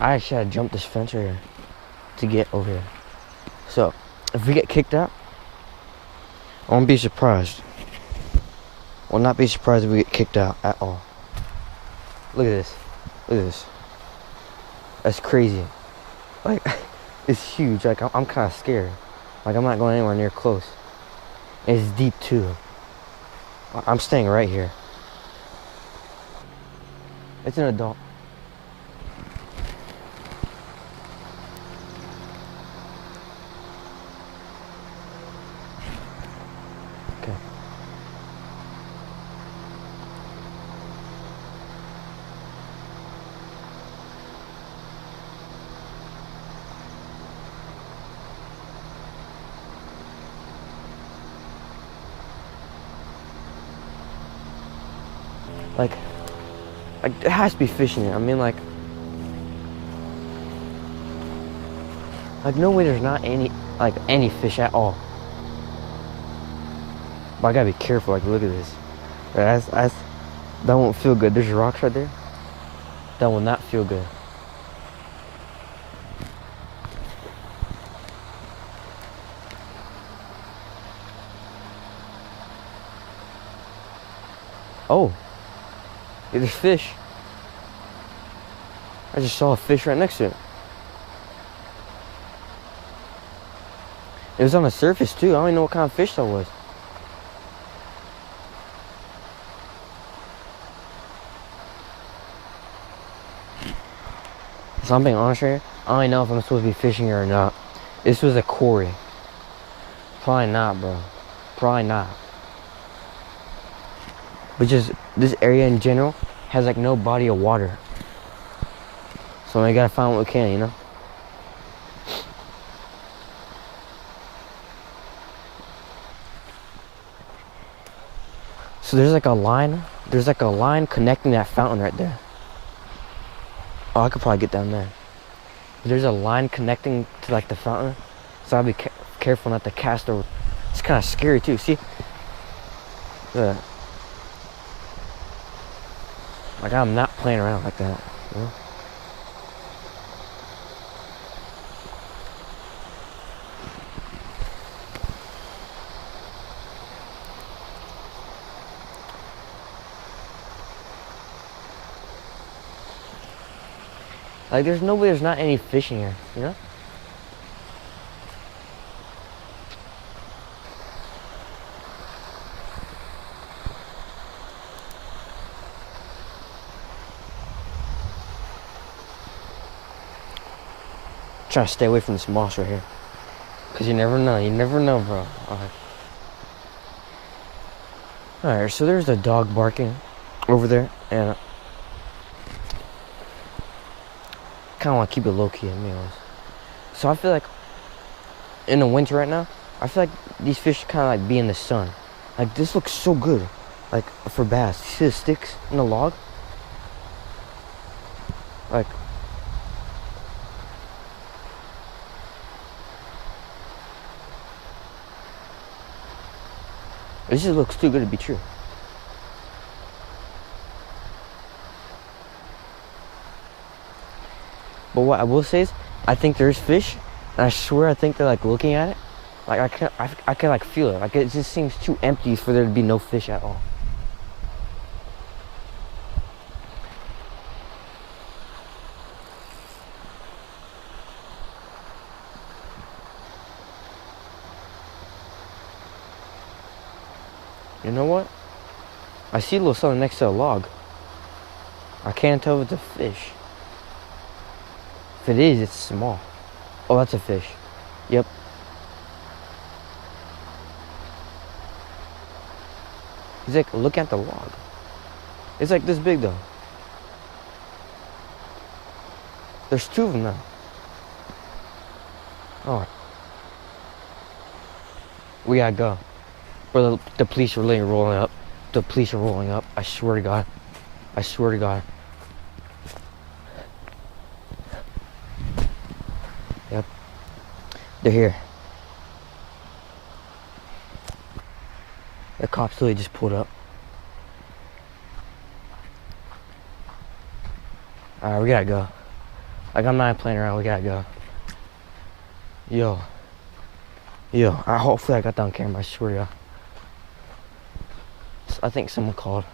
I actually had to jump this fence right here to get over here. So, if we get kicked out, I won't be surprised. I will not be surprised if we get kicked out at all. Look at this. Look at this. That's crazy. Like, it's huge. Like, I'm kind of scared. Like, I'm not going anywhere near close. It's deep, too. I'm staying right here. It's an adult. Okay. Like, there has to be fish in here. I mean, like no way there's not any fish at all. But I gotta be careful. Like, look at this. That won't feel good. There's rocks right there. That will not feel good. Oh, yeah, there's fish. I just saw a fish right next to it. It was on the surface too. I don't even know what kind of fish that was. So I'm being honest here. I don't even know if I'm supposed to be fishing here or not. This was a quarry. Probably not, bro. Probably not. But just this area in general has like no body of water. So we gotta find what we can, you know? So there's like a line connecting that fountain right there. Oh, I could probably get down there. There's a line connecting to like the fountain. So I'll be careful not to cast over. It's kind of scary too, see? Like, I'm not playing around like that, you know? Like, there's not any fish in here, you know? Trying to stay away from this moss right here. Because you never know, bro. Alright, so there's a dog barking over there, and kind of want to keep it low-key, to be honest. So I feel like in the winter right now, I feel like these fish kind of like be in the sun. Like, this looks so good, like, for bass. You see the sticks in the log? Like, this just looks too good to be true. But what I will say is, I think there's fish, and I swear I think they're like looking at it. Like, I can like feel it. Like, it just seems too empty for there to be no fish at all. You know what? I see a little something next to a log. I can't tell if it's a fish. If it is, it's small. Oh, that's a fish. Yep. He's like, look at the log. It's like this big though. There's two of them now. Oh. We gotta go. Bro, the police are really rolling up. The police are rolling up. I swear to God. I swear to God. Yep. They're here. The cops literally just pulled up. Alright, we gotta go. Like, I'm not playing around. We gotta go. Yo. Hopefully I got that on camera. I swear, y'all. I think someone called.